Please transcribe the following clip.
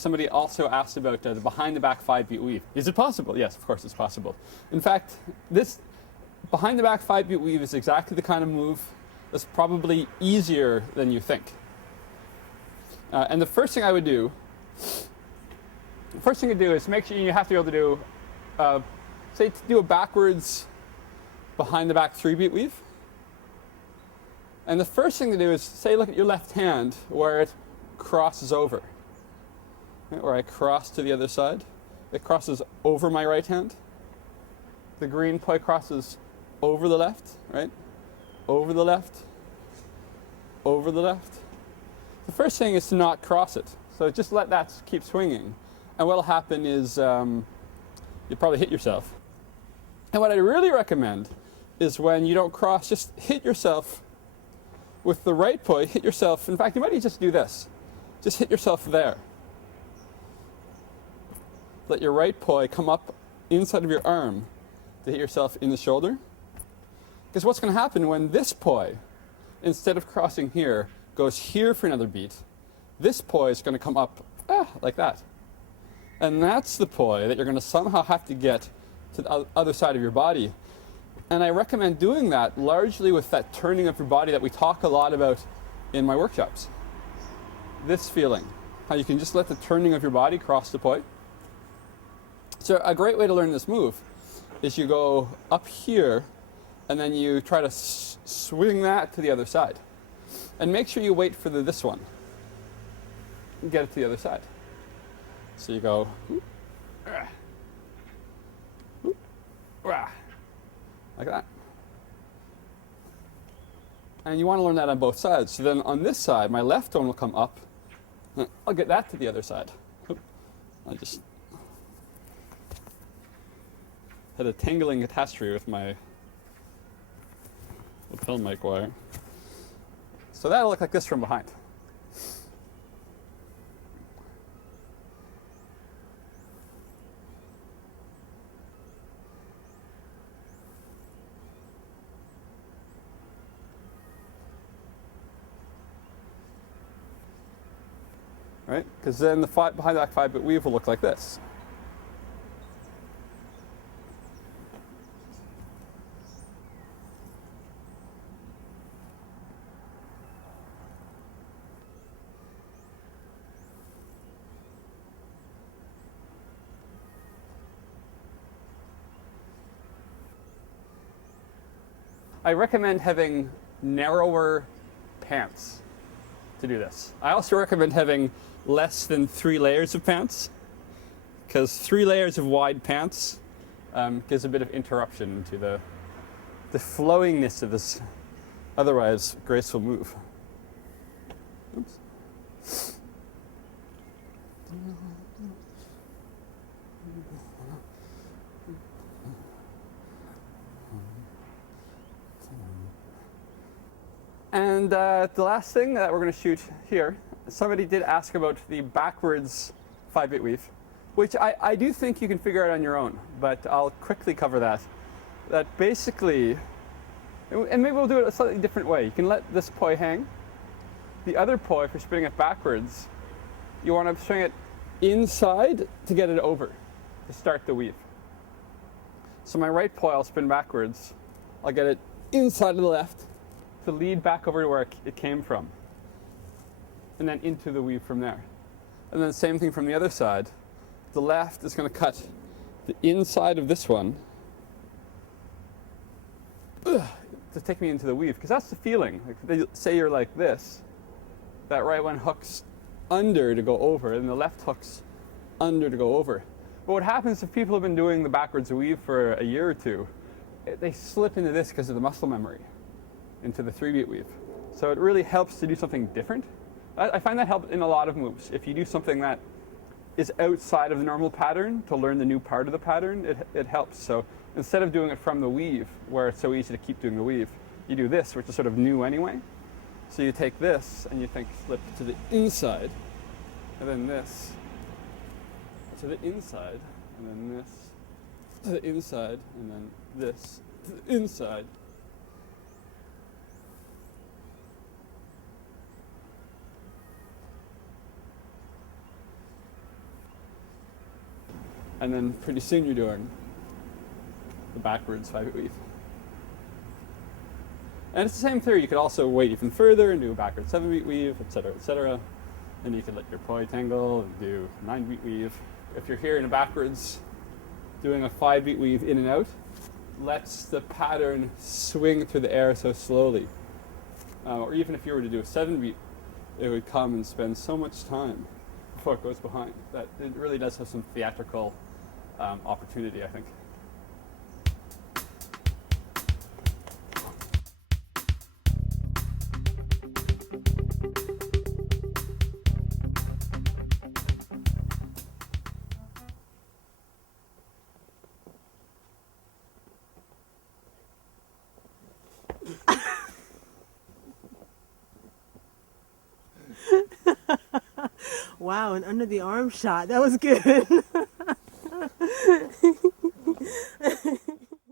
Somebody also asked about the behind the back 5-beat weave. Is it possible? Yes, of course it's possible. In fact, this behind the back 5-beat weave is exactly the kind of move that's probably easier than you think. And the first thing to do is make sure you have to be able to do, say, to do a backwards behind the back 3-beat weave. And the first thing to do is, say, look at your left hand where it crosses over. Right, where I cross to the other side. It crosses over my right hand. The green poi crosses over the left, right? Over the left. Over the left. The first thing is to not cross it. So just let that keep swinging. And what will happen is you'll probably hit yourself. And what I really recommend is when you don't cross, just hit yourself with the right poi, hit yourself. In fact, you might just do this. Just hit yourself there. Let your right poi come up inside of your arm to hit yourself in the shoulder. Because what's going to happen when this poi, instead of crossing here, goes here for another beat, this poi is going to come up like that. And that's the poi that you're going to somehow have to get to the other side of your body. And I recommend doing that largely with that turning of your body that we talk a lot about in my workshops. This feeling, how you can just let the turning of your body cross the poi. So a great way to learn this move is you go up here and then you try to swing that to the other side. And make sure you wait for this one. And get it to the other side. So you go like that. And you want to learn that on both sides. So then on this side, my left one will come up. And I'll get that to the other side. I just had a tangling catastrophe with my lapel mic wire. So that'll look like this from behind. Right? Because then the behind that 5-beat weave will look like this. I recommend having narrower pants to do this. I also recommend having less than 3 layers of pants, because 3 layers of wide pants gives a bit of interruption to the flowingness of this otherwise graceful move. Oops. And the last thing that we're going to shoot here, somebody did ask about the backwards 5-beat weave, which I do think you can figure out on your own, but I'll quickly cover that. That basically, and maybe we'll do it a slightly different way. You can let this poi hang. The other poi, if you're spinning it backwards, you want to swing it inside to get it over, to start the weave. So my right poi, I'll spin backwards. I'll get it inside of the left to lead back over to where it came from, and then into the weave from there. And then same thing from the other side. The left is going to cut the inside of this one to take me into the weave, because that's the feeling. Like, say you're like this, that right one hooks under to go over, and the left hooks under to go over. But what happens if people have been doing the backwards weave for a year or two, they slip into this because of the muscle memory, into the 3-beat weave. So it really helps to do something different. I find that helps in a lot of moves. If you do something that is outside of the normal pattern to learn the new part of the pattern, it helps. So instead of doing it from the weave, where it's so easy to keep doing the weave, you do this, which is sort of new anyway. So you take this and you slip to the inside, and then this to the inside, and then this to the inside, and then this to the inside. And then pretty soon you're doing the backwards 5-beat weave. And it's the same theory. You could also wait even further and do a backwards 7-beat weave, etc., etc. Then you could let your poi tangle and do a 9-beat weave. If you're here in a backwards, doing a 5-beat weave in and out lets the pattern swing through the air so slowly. Or even if you were to do a 7-beat, it would come and spend so much time before it goes behind that it really does have some theatrical opportunity, I think. Wow, an under the arm shot. That was good.